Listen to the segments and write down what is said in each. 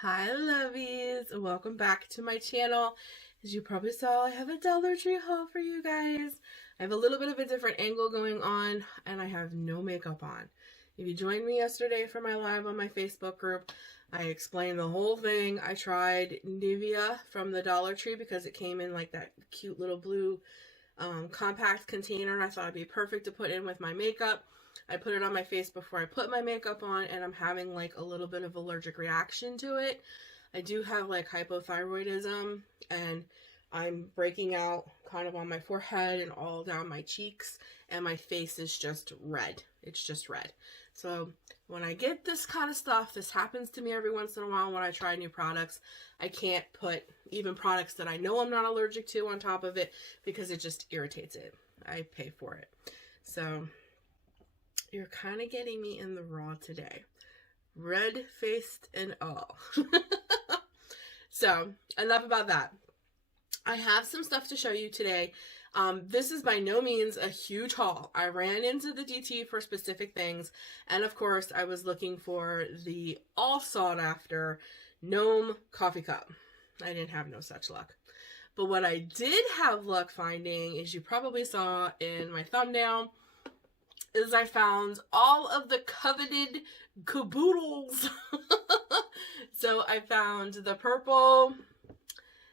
Hi lovies, welcome back to my channel. As you probably saw, I have a Dollar Tree haul for you guys. I have a little bit of a different angle going on and I have no makeup on. If you joined me yesterday for my live on my Facebook group, I explained the whole thing. I tried Nivea from the Dollar Tree because it came in like that cute little blue compact container and I thought it'd be perfect to put in with my makeup. I put it on my face before I put my makeup on and I'm having like a little bit of allergic reaction to it. I do have like hypothyroidism and I'm breaking out kind of on my forehead and all down my cheeks and my face is just red. It's just red. So when I get this kind of stuff, this happens to me every once in a while when I try new products. I can't put even products that I know I'm not allergic to on top of it because it just irritates it. I pay for it. So you're kind of getting me in the raw today. Red-faced and all. So, enough about that. I have some stuff to show you today. This is by no means a huge haul. I ran into the DT for specific things, and of course, I was looking for the all-sought-after Gnome Coffee Cup. I didn't have no such luck. But what I did have luck finding, as you probably saw in my thumbnail, is I found all of the coveted caboodles. So I found the purple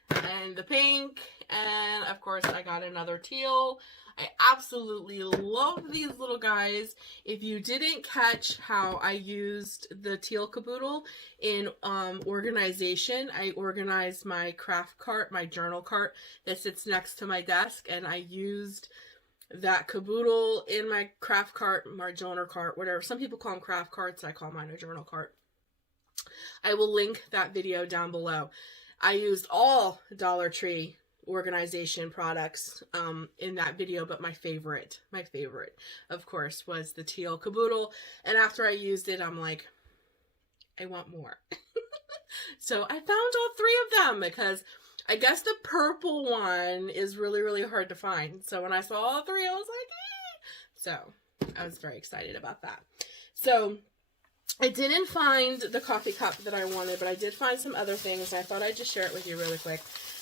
and the pink, and of course I got another teal. I absolutely love these little guys. If you didn't catch how I used the teal caboodle in organization, I organized my craft cart, my journal cart that sits next to my desk, and I used that caboodle in my craft cart, my journal cart, whatever. Some people call them craft carts. I call mine a journal cart. I will link that video down below. I used all Dollar Tree organization products in that video, but my favorite, of course, was the teal caboodle. And after I used it, I'm like, I want more. So I found all three of them because I guess the purple one is really, really hard to find. So when I saw all three, I was like, eh. So I was very excited about that. So I didn't find the coffee cup that I wanted, but I did find some other things. I thought I'd just share it with you really quick.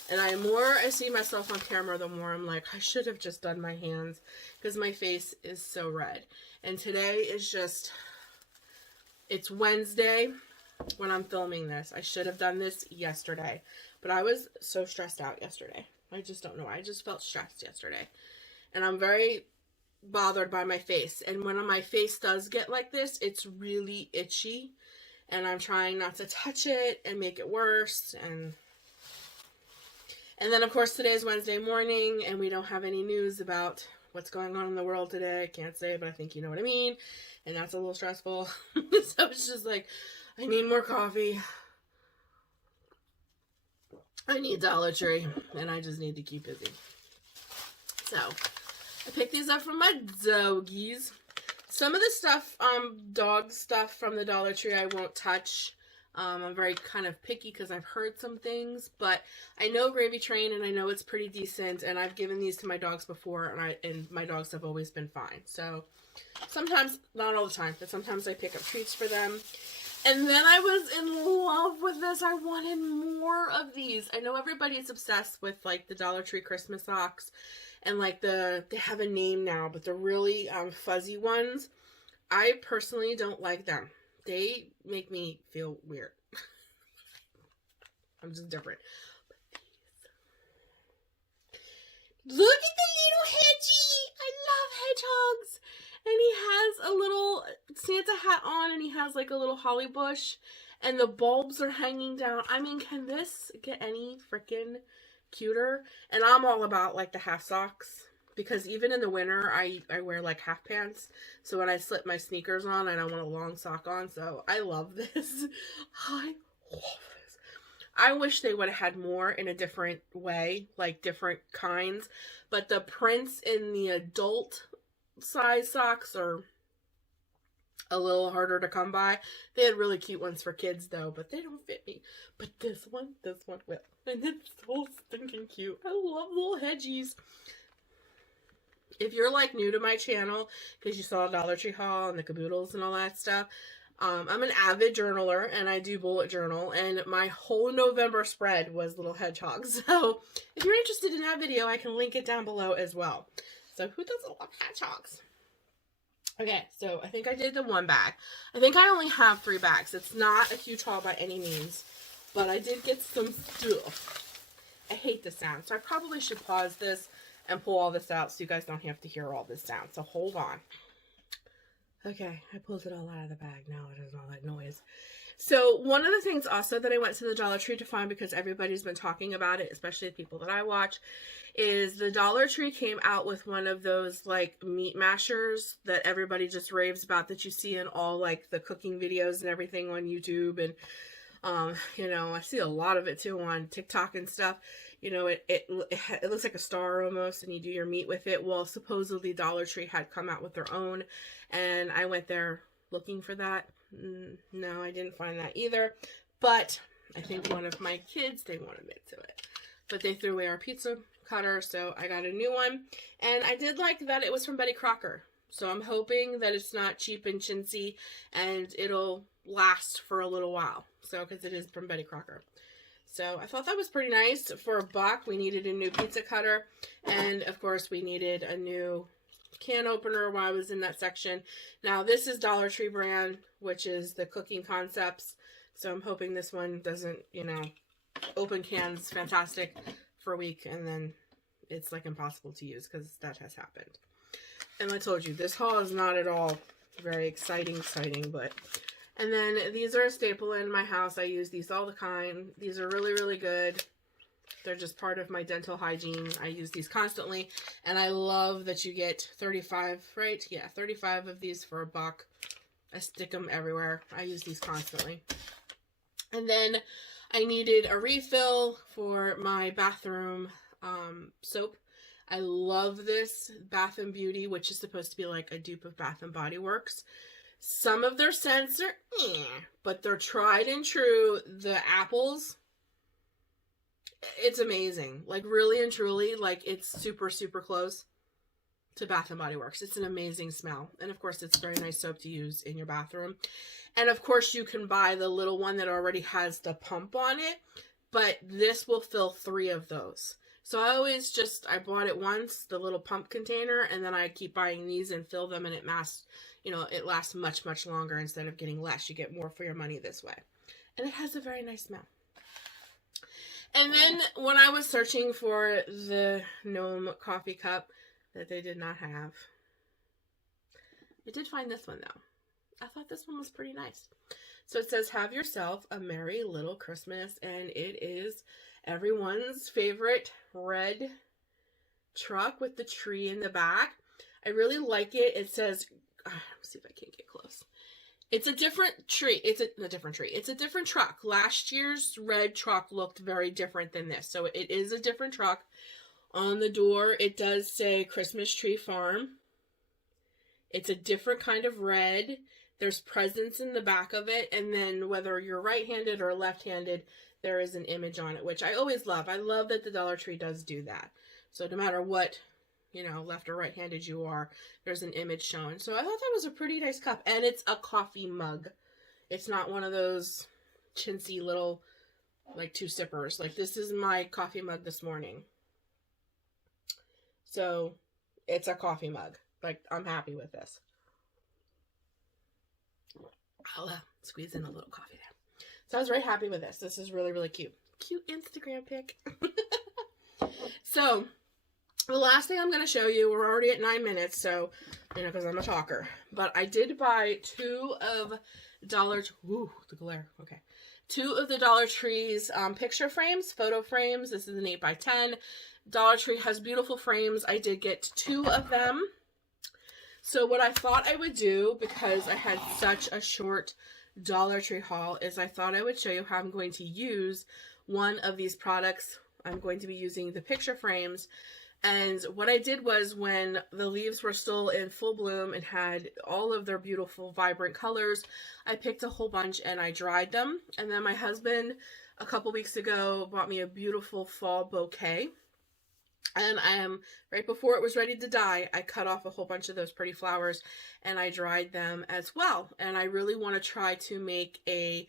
And the more I see myself on camera, the more I'm like, I should have just done my hands because my face is so red. And today is just, it's Wednesday when I'm filming this. I should have done this yesterday. But I was so stressed out yesterday. I just don't know. I just felt stressed yesterday. And I'm very bothered by my face. And when my face does get like this, it's really itchy. And I'm trying not to touch it and make it worse. And then, of course, today is Wednesday morning. And we don't have any news about what's going on in the world today. I can't say, but I think you know what I mean. And that's a little stressful. So it's just like, I need more coffee. I need Dollar Tree, and I just need to keep busy. So, I picked these up from my doggies. Some of the stuff, dog stuff from the Dollar Tree I won't touch. I'm very kind of picky because I've heard some things, but I know Gravy Train, and I know it's pretty decent, and I've given these to my dogs before, and my dogs have always been fine. So, sometimes, not all the time, but sometimes I pick up treats for them. And then I was in love with this. I wanted more of these. I know everybody's obsessed with like the Dollar Tree Christmas socks and like they have a name now, but the really fuzzy ones. I personally don't like them. They make me feel weird. I'm just different. But these. Look at the little hedgie. I love hedgehogs. And he has a little Santa hat on, and he has like a little holly bush, and the bulbs are hanging down. I mean, can this get any freaking cuter? And I'm all about like the half socks, because even in the winter, I wear like half pants. So when I slip my sneakers on, I don't want a long sock on. So I love this. I love this. I wish they would have had more in a different way, like different kinds. But the prints in the adult size socks are a little harder to come by. They had really cute ones for kids though, but they don't fit me. But this one will. And it's so stinking cute. I love little hedgies. If you're like new to my channel because you saw Dollar Tree haul and the caboodles and all that stuff, I'm an avid journaler, and I do bullet journal, and my whole November spread was little hedgehogs. So if you're interested in that video, I can link it down below as well. So who doesn't love hedgehogs? Okay, so I think I did the one bag. I think I only have 3 bags. It's not a huge haul by any means, but I did get some stuff. I hate the sound, so I probably should pause this and pull all this out so you guys don't have to hear all this sound. So hold on. Okay, I pulled it all out of the bag. Now it does all that noise. So one of the things also that I went to the Dollar Tree to find, because everybody's been talking about it, especially the people that I watch, is the Dollar Tree came out with one of those like meat mashers that everybody just raves about, that you see in all like the cooking videos and everything on YouTube. And you know, I see a lot of it too on TikTok and stuff. You know, it looks like a star almost, and you do your meat with it. Well, supposedly Dollar Tree had come out with their own, and I went there looking for that. No, I didn't find that either, but I think one of my kids, they won't admit to it, but they threw away our pizza cutter, so I got a new one, and I did like that it was from Betty Crocker, so I'm hoping that it's not cheap and chintzy, and it'll last for a little while, so, because it is from Betty Crocker. So I thought that was pretty nice. For $1, we needed a new pizza cutter, and of course we needed a new can opener while I was in that section. Now this is Dollar Tree brand, which is the Cooking Concepts, so I'm hoping this one doesn't, you know, open cans fantastic for a week and then it's like impossible to use, because that has happened. And I told you, this haul is not at all very exciting, but... And then these are a staple in my house. I use these all the time. These are really, really good. They're just part of my dental hygiene. I use these constantly. And I love that you get 35, right? Yeah, 35 of these for $1. I stick them everywhere. I use these constantly. And then I needed a refill for my bathroom soap. I love this Bath and Beauty, which is supposed to be like a dupe of Bath and Body Works. Some of their scents are but they're tried and true. The apples, it's amazing. Like, really and truly, like, it's super, super close to Bath and Body Works. It's an amazing smell. And of course, it's very nice soap to use in your bathroom. And of course, you can buy the little one that already has the pump on it, but this will fill 3 of those. So I always just, I bought it once, the little pump container, and then I keep buying these and fill them, and it lasts, you know, it lasts much, much longer instead of getting less. You get more for your money this way. And it has a very nice smell. And then when I was searching for the Gnome Coffee Cup that they did not have, I did find this one though. I thought this one was pretty nice. So it says, have yourself a merry little Christmas, and it is everyone's favorite red truck with the tree in the back. I really like it. It says, let's see if I can't get close. It's a different tree. It's a different tree. It's a different truck. Last year's red truck looked very different than this. So it is a different truck. On the door, it does say Christmas Tree Farm. It's a different kind of red. There's presents in the back of it. And then whether you're right-handed or left-handed, there is an image on it, which I always love. I love that the Dollar Tree does do that. So no matter what, you know, left or right-handed you are, there's an image shown. So I thought that was a pretty nice cup. And it's a coffee mug. It's not one of those chintzy little, like, 2-sippers. Like, this is my coffee mug this morning. So it's a coffee mug. Like, I'm happy with this. I'll squeeze in a little coffee there. So I was very happy with this. This is really, really cute. Cute Instagram pic. So, the last thing I'm going to show you, we're already at 9 minutes, so, you know, because I'm a talker. But I did buy 2 of ooh, the glare, okay. 2 of the Dollar Tree's picture frames, photo frames. This is an 8x10. Dollar Tree has beautiful frames. I did get 2 of them. So what I thought I would do, because I had such a short Dollar Tree haul, is I thought I would show you how I'm going to use one of these products. I'm going to be using the picture frames. And what I did was, when the leaves were still in full bloom and had all of their beautiful vibrant colors, I picked a whole bunch and I dried them. And then my husband a couple weeks ago bought me a beautiful fall bouquet. And right before it was ready to die, I cut off a whole bunch of those pretty flowers and I dried them as well. And I really want to try to make a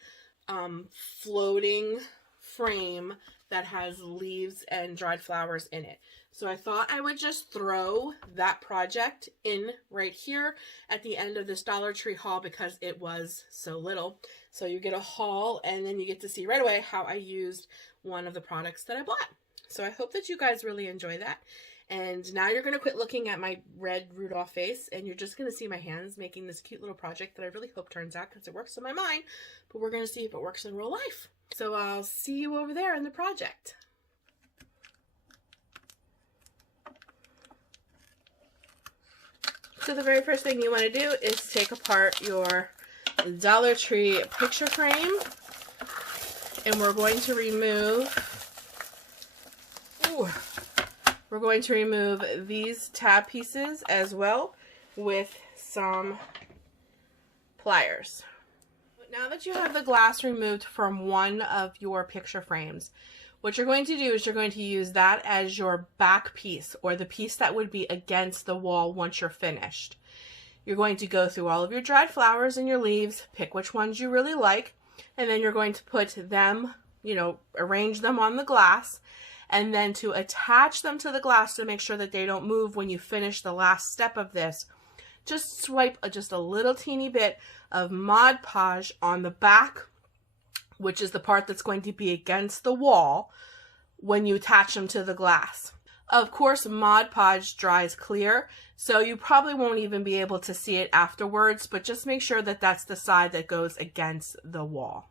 floating frame that has leaves and dried flowers in it. So I thought I would just throw that project in right here at the end of this Dollar Tree haul because it was so little. So you get a haul and then you get to see right away how I used one of the products that I bought. So I hope that you guys really enjoy that. And now you're going to quit looking at my red Rudolph face and you're just going to see my hands making this cute little project that I really hope turns out because it works in my mind. But we're going to see if it works in real life. So I'll see you over there in the project. So the very first thing you want to do is take apart your Dollar Tree picture frame. And we're going to remove these tab pieces as well with some pliers. Now that you have the glass removed from one of your picture frames, what you're going to do is you're going to use that as your back piece, or the piece that would be against the wall once you're finished. You're going to go through all of your dried flowers and your leaves, pick which ones you really like, and then you're going to put them, arrange them on the glass, and then to attach them to the glass to make sure that they don't move when you finish the last step of this, just swipe just a little teeny bit of Mod Podge on the back, which is the part that's going to be against the wall when you attach them to the glass. Of course, Mod Podge dries clear, so you probably won't even be able to see it afterwards, but just make sure that that's the side that goes against the wall.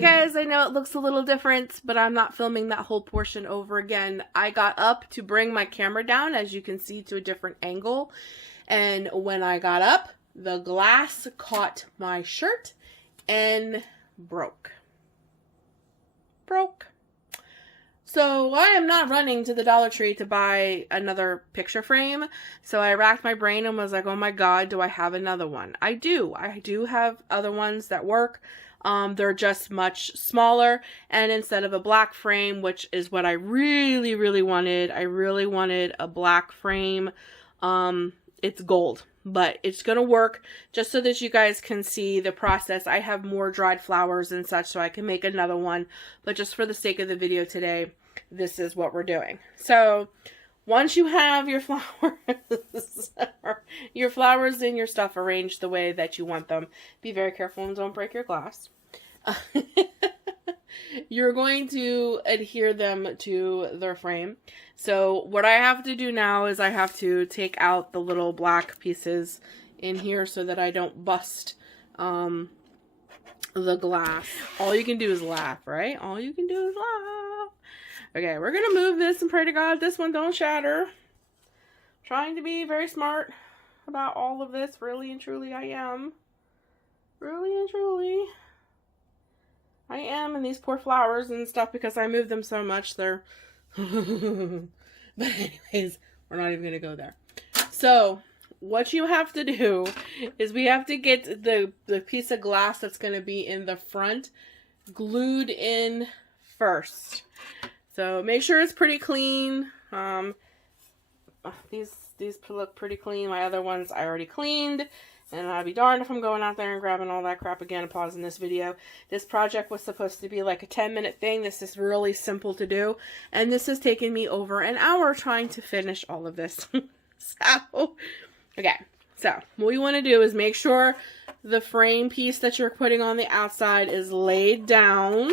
guys, I know it looks a little different, but I'm not filming that whole portion over again. I got up to bring my camera down, as you can see, to a different angle. And when I got up, the glass caught my shirt and broke. So I am not running to the Dollar Tree to buy another picture frame. So I racked my brain and was like, oh my God, do I have another one? I do. I do have other ones that work. They're just much smaller. And instead of a black frame, which is what I really, really wanted, I really wanted a black frame. It's gold, but it's going to work just so that you guys can see the process. I have more dried flowers and such, so I can make another one. But just for the sake of the video today, this is what we're doing. So once you have your flowers and your stuff arranged the way that you want them, be very careful and don't break your glass. You're going to adhere them to their frame. So what I have to do now is I have to take out the little black pieces in here so that I don't bust the glass. All you can do is laugh, right? All you can do is laugh. Okay, we're going to move this and pray to God this one don't shatter. Trying to be very smart about all of this. Really and truly I am. Really and truly I am. And these poor flowers and stuff, because I moved them so much, they're... But anyways, we're not even going to go there. So what you have to do is we have to get the piece of glass that's going to be in the front glued in first. So make sure it's pretty clean. These look pretty clean. My other ones I already cleaned. And I'll be darned if I'm going out there and grabbing all that crap again and pausing this video. This project was supposed to be like a 10-minute thing. This is really simple to do. And this has taken me over an hour trying to finish all of this. Okay. So what you want to do is make sure the frame piece that you're putting on the outside is laid down.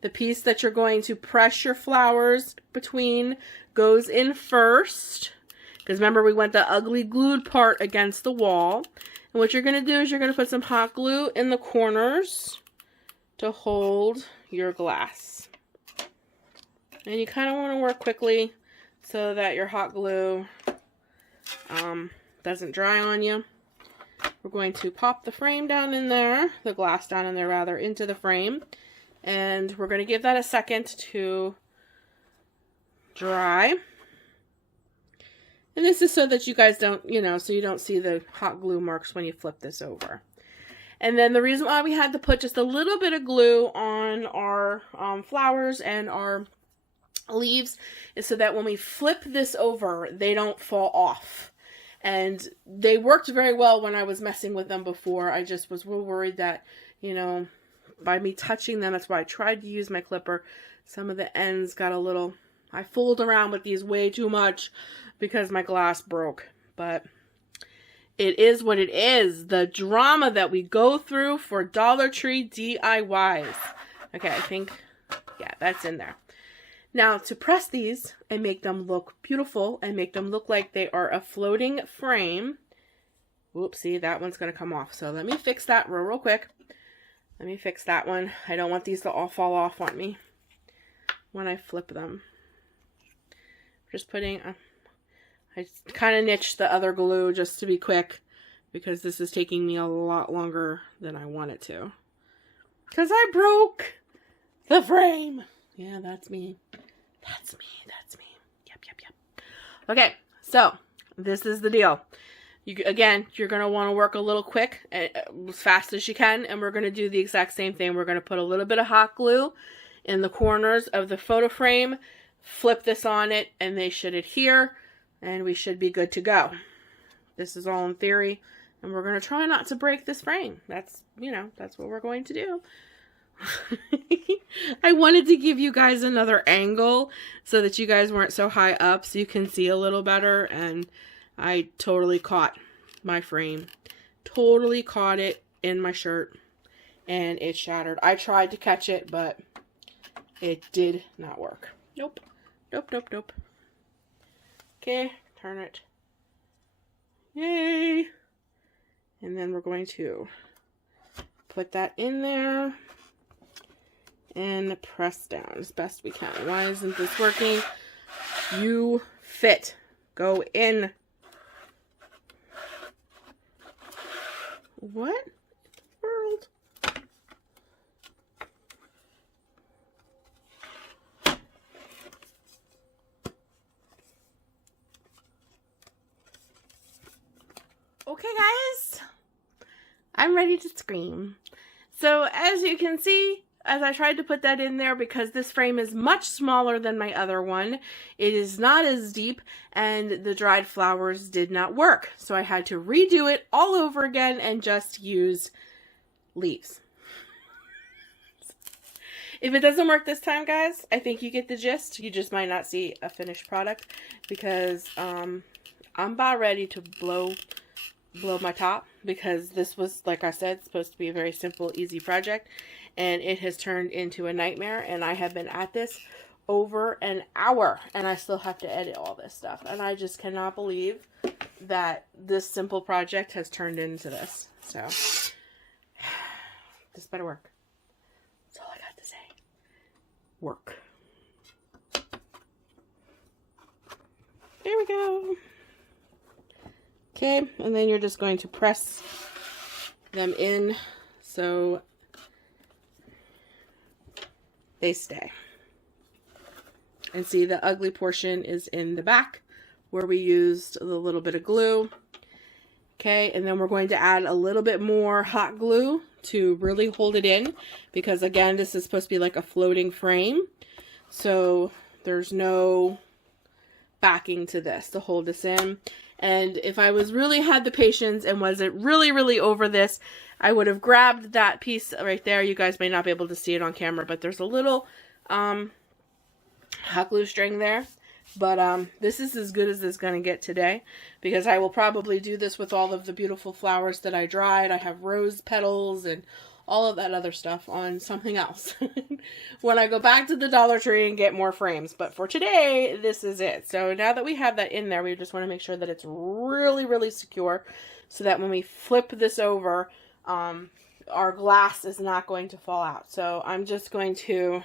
The piece that you're going to press your flowers between goes in first. Because remember, we went the ugly glued part against the wall. And what you're going to do is you're going to put some hot glue in the corners to hold your glass. And you kind of want to work quickly so that your hot glue doesn't dry on you. We're going to pop the frame down in there, the glass down in there rather, into the frame. And we're going to give that a second to dry. And this is so that you guys don't, so you don't see the hot glue marks when you flip this over. And then the reason why we had to put just a little bit of glue on our flowers and our leaves is so that when we flip this over, they don't fall off. And they worked very well when I was messing with them before. I just was real worried that, by me touching them, that's why I tried to use my clipper. Some of the ends got a little... I fooled around with these way too much because my glass broke. But it is what it is. The drama that we go through for Dollar Tree DIYs. Okay, I think, yeah, that's in there. Now, to press these and make them look beautiful and make them look like they are a floating frame. Whoopsie, that one's going to come off. So let me fix that real quick. Let me fix that one. I don't want these to all fall off on me when I flip them. Just putting, I kind of niched the other glue just to be quick because this is taking me a lot longer than I want it to. Because I broke the frame. Yeah, that's me. That's me. That's me. Yep. Okay, so this is the deal. Again, you're going to want to work a little quick, as fast as you can, and we're going to do the exact same thing. We're going to put a little bit of hot glue in the corners of the photo frame, flip this on it, and they should adhere, and we should be good to go. This is all in theory, and we're going to try not to break this frame. That's, that's what we're going to do. I wanted to give you guys another angle so that you guys weren't so high up so you can see a little better, and I totally caught my frame. Totally caught it in my shirt, and it shattered. I tried to catch it, but it did not work. Nope. Okay, turn it. Yay! And then we're going to put that in there. and press down as best we can. Why isn't this working? You fit. Go in. What in the world? Okay, guys. I'm ready to scream. So, as you can see, as I tried to put that in there, because this frame is much smaller than my other one, it is not as deep, and the dried flowers did not work. So I had to redo it all over again and just use leaves. If it doesn't work this time, guys, I think you get the gist. You just might not see a finished product, because I'm about ready to blow my top, because this was, like I said, supposed to be a very simple, easy project, and it has turned into a nightmare, and I have been at this over an hour, and I still have to edit all this stuff, and I just cannot believe that this simple project has turned into this. So this better work. That's all I got to say. Work. There we go. Okay, and then you're just going to press them in so they stay. And see, the ugly portion is in the back where we used a little bit of glue. Okay, and then we're going to add a little bit more hot glue to really hold it in, because again, this is supposed to be like a floating frame. So there's no backing to this to hold this in. And if I was really had the patience and wasn't really over this, I would have grabbed that piece right there. You guys may not be able to see it on camera, but there's a little hot glue string there. But this is as good as it's going to get today, because I will probably do this with all of the beautiful flowers that I dried. I have rose petals and all of that other stuff on something else when I go back to the Dollar Tree and get more frames. But for today, this is it. So now that we have that in there, we just want to make sure that it's really secure, so that when we flip this over, our glass is not going to fall out. So I'm just going to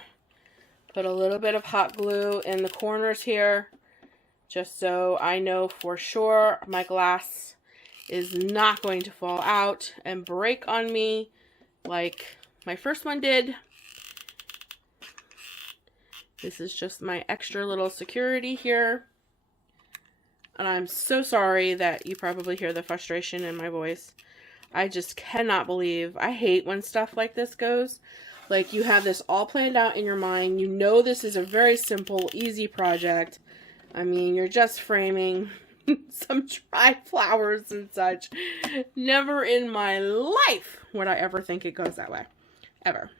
put a little bit of hot glue in the corners here, just so I know for sure my glass is not going to fall out and break on me like my first one did. This is just my extra little security here. And I'm so sorry that you probably hear the frustration in my voice. I just cannot believe, I hate when stuff like this goes. Like, you have this all planned out in your mind. You know this is a very simple, easy project. I mean, you're just framing some dried flowers and such. Never in my life would I ever think it goes that way. Ever.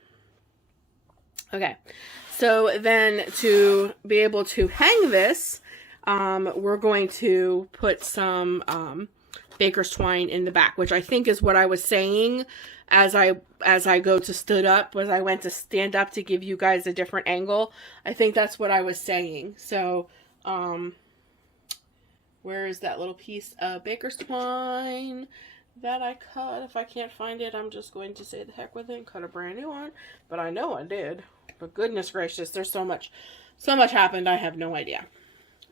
Okay. So then to be able to hang this, we're going to put some baker's twine in the back, which I think is what I was saying as I go to stood up, as I went to stand up to give you guys a different angle. I think that's what I was saying. So, where is that little piece of baker's twine that I cut? If I can't find it, I'm just going to say the heck with it and cut a brand new one. But I know I did. But goodness gracious, there's so much happened, I have no idea.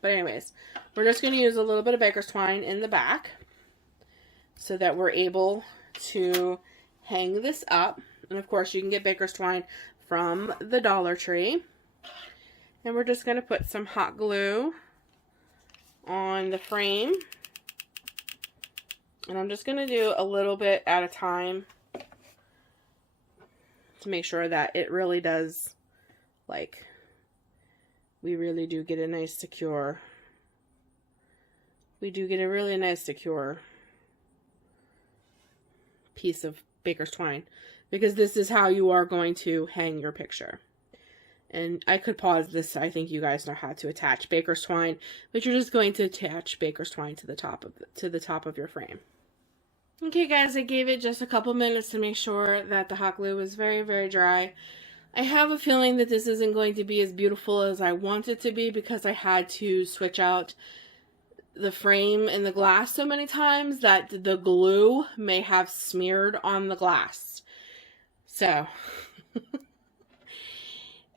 But anyways, we're just going to use a little bit of baker's twine in the back so that we're able to hang this up. And of course, you can get baker's twine from the Dollar Tree. And we're just going to put some hot glue on the frame, and I'm just going to do a little bit at a time to make sure that it really does, like, we really do get a nice secure, really nice secure piece of baker's twine, because this is how you are going to hang your picture. And I could pause this. I think you guys know how to attach baker's twine, but you're just going to attach baker's twine to the top of your frame. Okay, guys, I gave it just a couple minutes to make sure that the hot glue was very dry. I have a feeling that this isn't going to be as beautiful as I want it to be, because I had to switch out the frame and the glass so many times that the glue may have smeared on the glass. So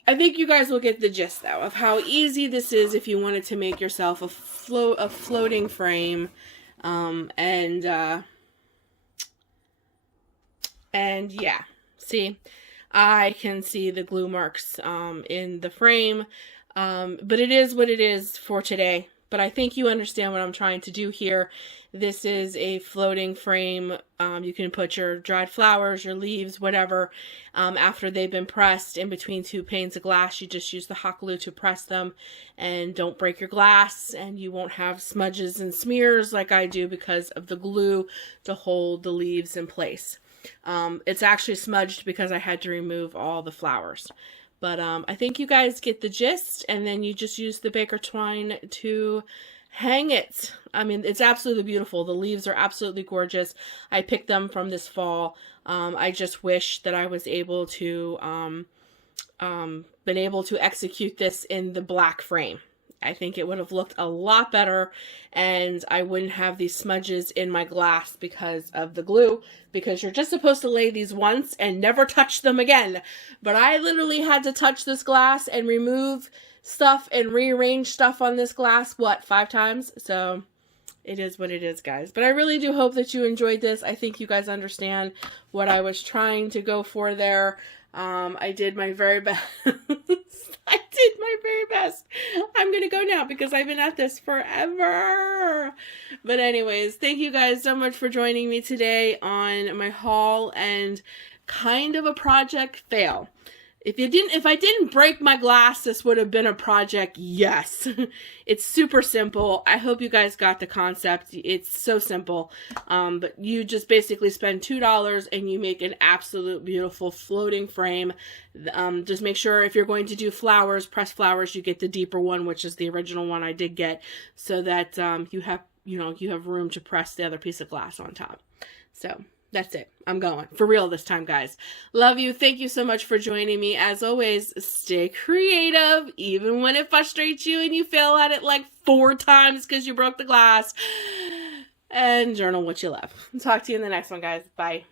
I think you guys will get the gist, though, of how easy this is if you wanted to make yourself a floating frame. And yeah, see, I can see the glue marks in the frame, but it is what it is for today. But I think you understand what I'm trying to do here. This is a floating frame. You can put your dried flowers, your leaves, whatever, after they've been pressed in between two panes of glass. You just use the hot glue to press them, and don't break your glass, and you won't have smudges and smears like I do because of the glue to hold the leaves in place. It's actually smudged because I had to remove all the flowers. But I think you guys get the gist, and then you just use the baker twine to hang it. I mean, it's absolutely beautiful. The leaves are absolutely gorgeous. I picked them from this fall. I just wish that I was able to been able to execute this in the black frame. I think it would have looked a lot better, and I wouldn't have these smudges in my glass because of the glue, because you're just supposed to lay these once and never touch them again. But I literally had to touch this glass and remove stuff and rearrange stuff on this glass, 5 times? So it is what it is, guys. But I really do hope that you enjoyed this. I think you guys understand what I was trying to go for there. I did my very best. I did my very best. I'm going to go now because I've been at this forever. But anyways, thank you guys so much for joining me today on my haul and kind of a project fail. If I didn't break my glass, this would have been a project, yes. It's super simple. I hope you guys got the concept. It's so simple. But you just basically spend $2 and you make an absolute beautiful floating frame. Just make sure if you're going to do flowers, pressed flowers, you get the deeper one, which is the original one I did get, so that you have room to press the other piece of glass on top. So that's it. I'm going. For real this time, guys. Love you. Thank you so much for joining me. As always, stay creative, even when it frustrates you and you fail at it like 4 times because you broke the glass. And journal what you love. Talk to you in the next one, guys. Bye.